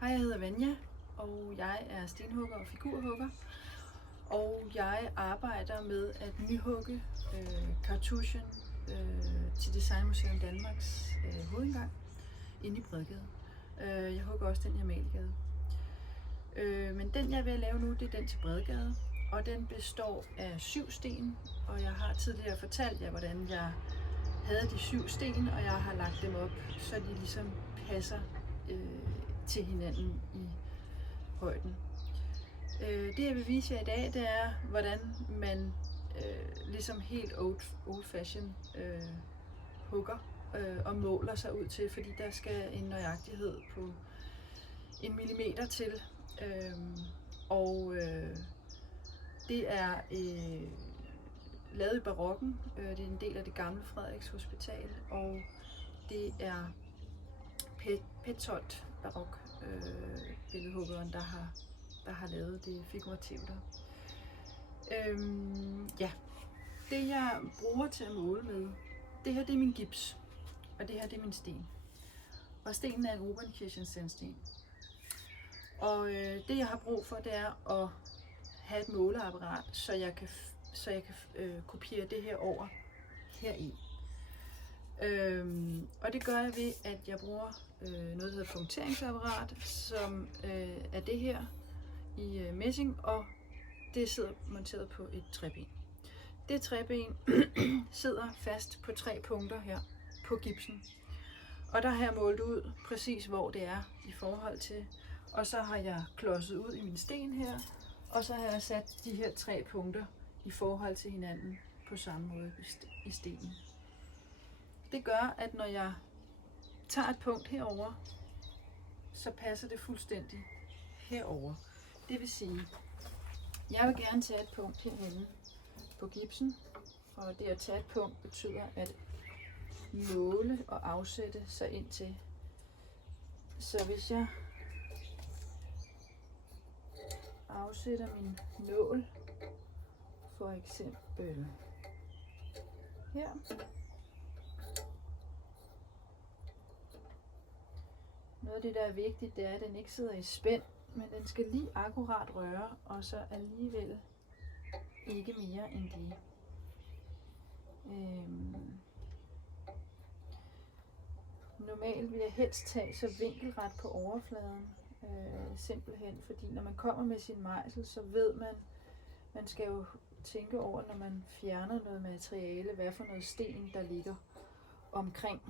Hej, jeg hedder Vanja, og jeg er stenhugger og figurhugger. Og jeg arbejder med at nyhugge kartuschen til Designmuseum Danmarks hovedindgang inde i Bredgade. Jeg hugger også den i Amaliegade. Men den jeg vil lave nu, det er den til Bredgade, og den består af 7 sten. Og jeg har tidligere fortalt jer, hvordan jeg havde de 7 sten, og jeg har lagt dem op, så de ligesom passer til hinanden i højden. Det jeg vil vise jer i dag, det er, hvordan man ligesom helt old fashion hugger og måler sig ud til, fordi der skal en nøjagtighed på 1 millimeter til. Det er lavet i barokken. Det er en del af det gamle Frederiks Hospital, og det er Petzold barok billedhuggeren, der har lavet det figurative der. Det jeg bruger til at måle med, det her det er min gips, og det her det er min sten. Og stenen er en Obernkirchen sandsten. Og det jeg har brug for, det er at have et måleapparat, så jeg kan kopiere det her over heri. Og det gør jeg ved, at jeg bruger noget, der hedder punkteringsapparat, som er det her i messing, og det sidder monteret på et træben. Det træben sidder fast på 3 punkter her på gipsen. Og der har jeg målt ud præcis, hvor det er i forhold til. Og så har jeg klodset ud i min sten her, og så har jeg sat de her 3 punkter i forhold til hinanden på samme måde i stenen. Det gør, at når jeg tager et punkt herover, så passer det fuldstændig herover. Det vil sige, jeg vil gerne tage et punkt herhenne på gipsen, og det at tage et punkt betyder at måle og afsætte sig ind til. Så hvis jeg afsætter min nål, for eksempel her, noget af det, der er vigtigt, det er, at den ikke sidder i spænd, men den skal lige akkurat røre, og så alligevel ikke mere end det. Normalt vil jeg helst tage så vinkelret på overfladen, simpelthen, fordi når man kommer med sin mejsel, så ved man skal jo tænke over, når man fjerner noget materiale, hvad for noget sten, der ligger omkring.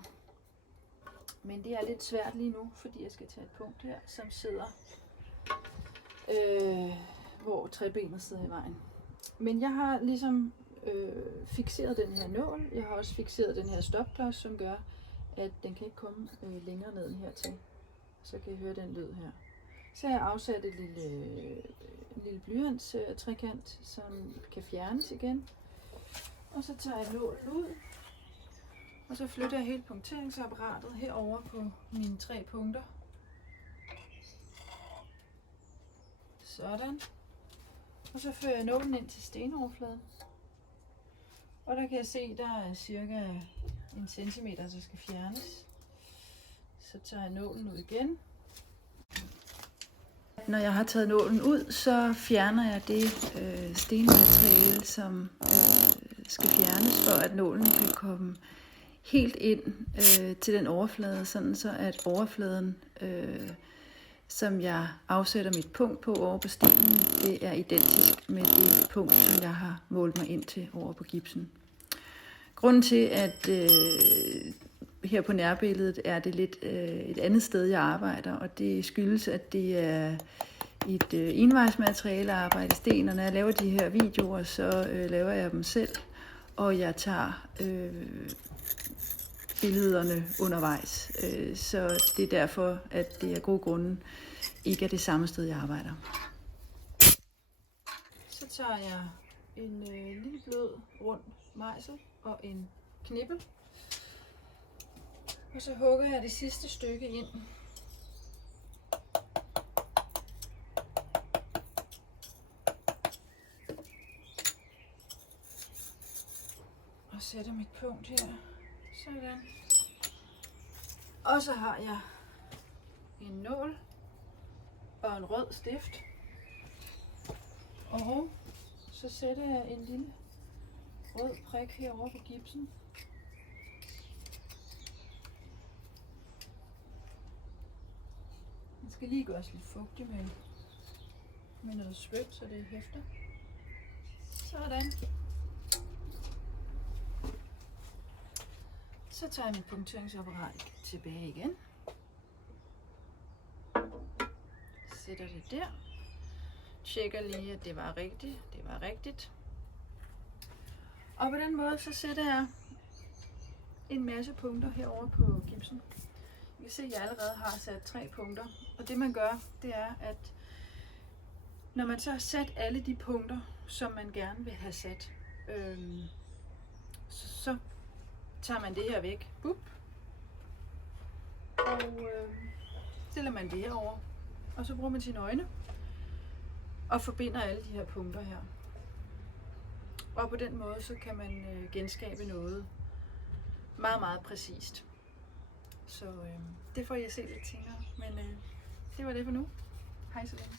Men det er lidt svært lige nu, fordi jeg skal tage et punkt her, som sidder, hvor træbenet sidder i vejen. Men jeg har ligesom fikseret den her nål. Jeg har også fikseret den her stopklods, som gør, at den kan ikke komme længere ned hertil. Så kan I høre den lyd her. Så har jeg afsat en lille blyants trekant, som kan fjernes igen. Og så tager jeg nålen ud. Og så flytter jeg hele punkteringsapparatet herover på mine 3 punkter. Sådan. Og så fører jeg nålen ind til stenoverfladen. Og der kan jeg se, der er cirka 1 centimeter, der skal fjernes. Så tager jeg nålen ud igen. Når jeg har taget nålen ud, så fjerner jeg det stenmateriale, som skal fjernes, for at nålen kan komme helt ind til den overflade, sådan så at overfladen, som jeg afsætter mit punkt på over på stenen, det er identisk med det punkt, som jeg har målt mig ind til over på gipsen. Grunden til, at her på nærbilledet er det lidt et andet sted, jeg arbejder, og det skyldes, at det er et envejsmateriale at arbejde i sten, og når jeg laver de her videoer, så laver jeg dem selv, og jeg tager billederne undervejs. Så det er derfor, at det af gode grunde ikke er det samme sted, jeg arbejder. Så tager jeg en lille blød rund mejsel og en knippel. Og så hugger jeg det sidste stykke ind. Og sætter mit punkt her. Sådan. Og så har jeg en nål, og en rød stift. Og så sætter jeg en lille rød prik herovre på gipsen. Den skal lige gøres lidt fugtig med noget svøb, så det hæfter. Sådan. Så tager jeg mit punkteringsapparat tilbage igen. Sætter det der. Tjekker lige, at det var rigtigt. Det var rigtigt. Og på den måde, så sætter jeg en masse punkter herover på gipsen. I kan se, at jeg allerede har sat 3 punkter. Og det man gør, det er, at når man så har sat alle de punkter, som man gerne vil have sat, så tager man det her væk. Bup. Og stiller man det herover. Og så bruger man sine øjne og forbinder alle de her punkter her. Og på den måde, så kan man genskabe noget meget, meget præcist. Så det får jeg se lidt senere. Men det var det for nu. Hej så længe.